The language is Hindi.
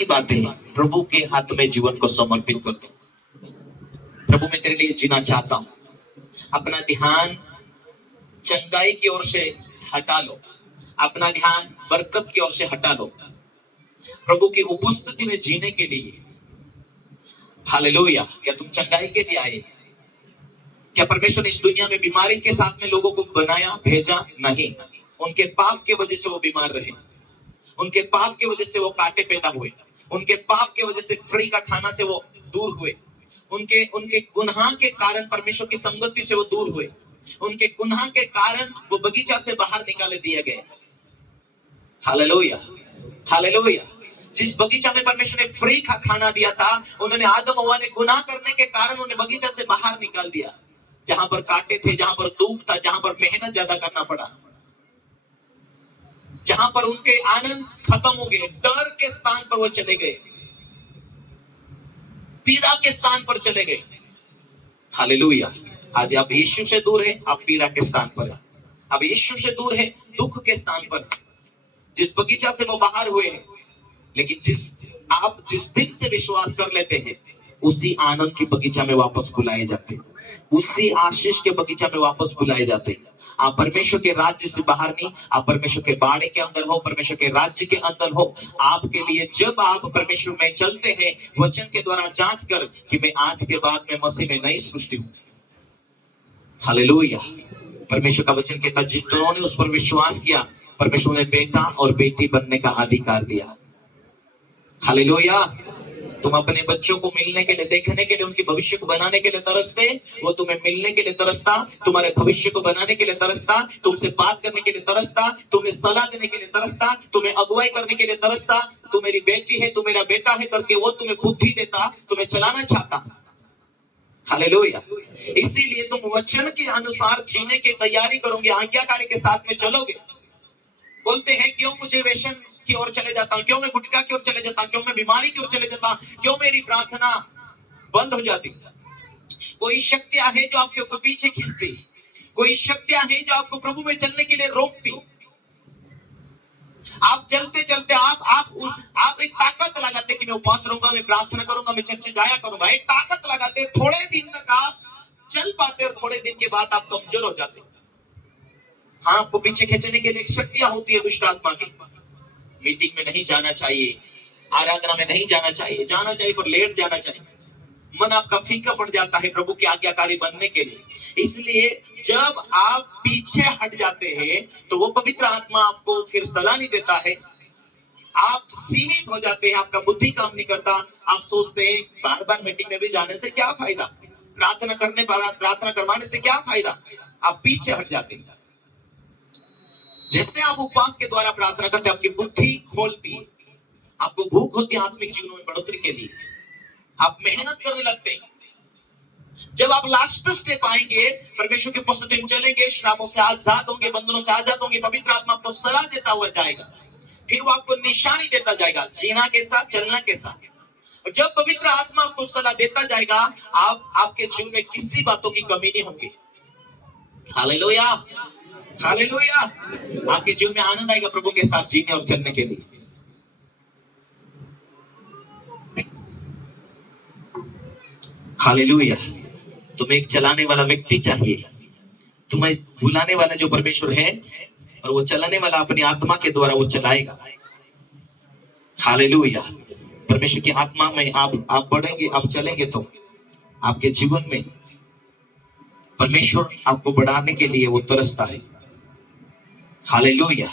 बातें प्रभु के हाथ में जीवन को समर्पित कर दो। प्रभु मैं तेरे लिए जीना चाहता हूँ। अपना ध्यान चंगाई की ओर से हटा लो, अपना ध्यान बरकत की ओर से हटा लो। प्रभु की उपस्थिति में जीने के लिए हालेलुया। क्या तुम चंगाई के लिए आए? क्या परमेश्वर ने इस दुनिया में बीमारी के साथ में लोगों को बनाया भेजा? नहीं, उनके पाप के वजह से वो बीमार रहे, उनके पाप की वजह से वो कांटे पैदा हुए, उनके पाप की वजह से फ्री का खाना से वो दूर हुए, उनके उनके गुनाह के कारण परमेश्वर की संगति से वो दूर हुए, उनके गुनाह के कारण वो बगीचा से बाहर निकाले दिए गए। Hallelujah hallelujah. जिस बगीचा में परमेश्वर ने फ्री का खाना दिया था, उन्होंने आदम हव्वा ने गुनाह करने के कारण उन्हें बगीचा से बाहर निकाल दिया। जहां पर कांटे थे, जहां पर धूप था, जहां पर मेहनत ज्यादा करना पड़ा, जहां पर उनके आनंद खत्म हो गए, डर के स्थान पर वो चले गए, पीड़ा के स्थान पर चले गए। हालेलुया। आज आप यीशु से दूर है, आप पीड़ा के स्थान पर है। अब यीशु से दूर है, दुख के स्थान पर है। जिस बगीचा से वो बाहर हुए हैं, लेकिन जिस दिन से विश्वास कर लेते हैं, उसी आनंद की बगीचा में वापस बुलाए जाते हैं, उसी आशीष के बगीचा में वापस बुलाए जाते हैं। आप परमेश्वर के राज्य से बाहर नहीं, आप परमेश्वर के बाड़े के अंदर हो, परमेश्वर के राज्य के अंदर हो। आपके लिए जब आप परमेश्वर में चलते हैं, वचन के द्वारा जांच कर कि मैं आज के बाद में मसीह में नई सृष्टि हूं। हालेलुया। परमेश्वर का वचन कहता, जिन्होंने उस पर विश्वास किया, परमेश्वर ने बेटा और बेटी बनने का अधिकार दिया। हालेलुया। तुम अपने बच्चों को मिलने के लिए, देखने के लिए, उनके भविष्य को बनाने के लिए तरसते, वो तुम्हें मिलने के लिए तरसता, तुम्हारे भविष्य को बनाने के लिए तरसता, तुमसे बात करने के लिए तरसता, तुम्हें सलाह देने के लिए तरसता, तुम्हें अगुवाई करने के लिए तरसता। तू मेरी बेटी है, तू मेरा बेटा है करके वो तुम्हें बुद्धि देता, तुम्हें चलाना चाहता। हालेलुया। इसीलिए तुम वचन के अनुसार जीने की तैयारी करोगे, आज्ञाकारी के साथ में चलोगे। बोलते हैं क्यों मुझे वेशन की ओर चले जाता हूं, क्यों मैं गुटखा की ओर चले जाता हूं, क्यों मैं बीमारी की ओर चले जाता हूं, क्यों मेरी प्रार्थना बंद हो जाती। कोई शक्तियां हैं जो आपके ऊपर पीछे खींचती, कोई शक्तियां हैं जो आपको प्रभु में चलने के लिए रोकती। आप चलते चलते आप एक ताकत लगाते कि मैं उपवास रहूंगा, मैं प्रार्थना करूंगा, मैं चर्च जाया करूंगा। एक ताकत लगाते, थोड़े दिन तक आप चल पाते और थोड़े दिन के बाद आप कमजोर हो जाते। हाँ, आपको पीछे खींचने के लिए शक्तियां होती है दुष्ट आत्मा की। मीटिंग में नहीं जाना चाहिए, आराधना में नहीं जाना चाहिए, जाना चाहिए पर लेट जाना चाहिए। मन आपका फीका पड़ जाता है प्रभु के आज्ञाकारी बनने के लिए। इसलिए जब आप पीछे हट जाते हैं, तो वो पवित्र आत्मा आपको फिर सलाह नहीं देता है। आप सीमित हो जाते हैं, आपका बुद्धि काम नहीं करता। आप सोचते हैं बार बार मीटिंग में भी जाने से क्या फायदा, प्रार्थना करवाने से क्या फायदा। आप पीछे हट जाते हैं। जैसे आप उपवास के द्वारा प्रार्थना करते, आपकी बुद्धि खोलती है, आपको भूख होती है आत्मिक जीवन में बढ़ोतरी के लिए, आप मेहनत करने लगते हैं। जब आप लास्ट स्टेप आएंगे, परमेश्वर की उपस्थिति में चलेंगे, श्रापों से आजाद होंगे, बंधनों से आजाद होंगे, पवित्र आत्मा आपको सलाह देता हुआ जाएगा। फिर वो आपको निशानी देता जाएगा, जीना कैसा, चलना कैसा। और जब पवित्र आत्मा आपको सलाह देता जाएगा, आपके जीवन में किसी बातों की कमी नहीं होगी। Hallelujah hallelujah. आपके जीवन में आनंद आएगा प्रभु के साथ जीने और चलने के लिए। हालेलुया। तुम्हें एक चलाने वाला व्यक्ति चाहिए, तुम्हें बुलाने वाला जो परमेश्वर है, और वो चलाने वाला अपनी आत्मा के द्वारा वो चलाएगा। हालेलुया। परमेश्वर की आत्मा में आप बढ़ेंगे, आप चलेंगे, तो आपके जीवन में परमेश्वर आपको बढ़ाने के लिए वो तरसता है। हालेलुया।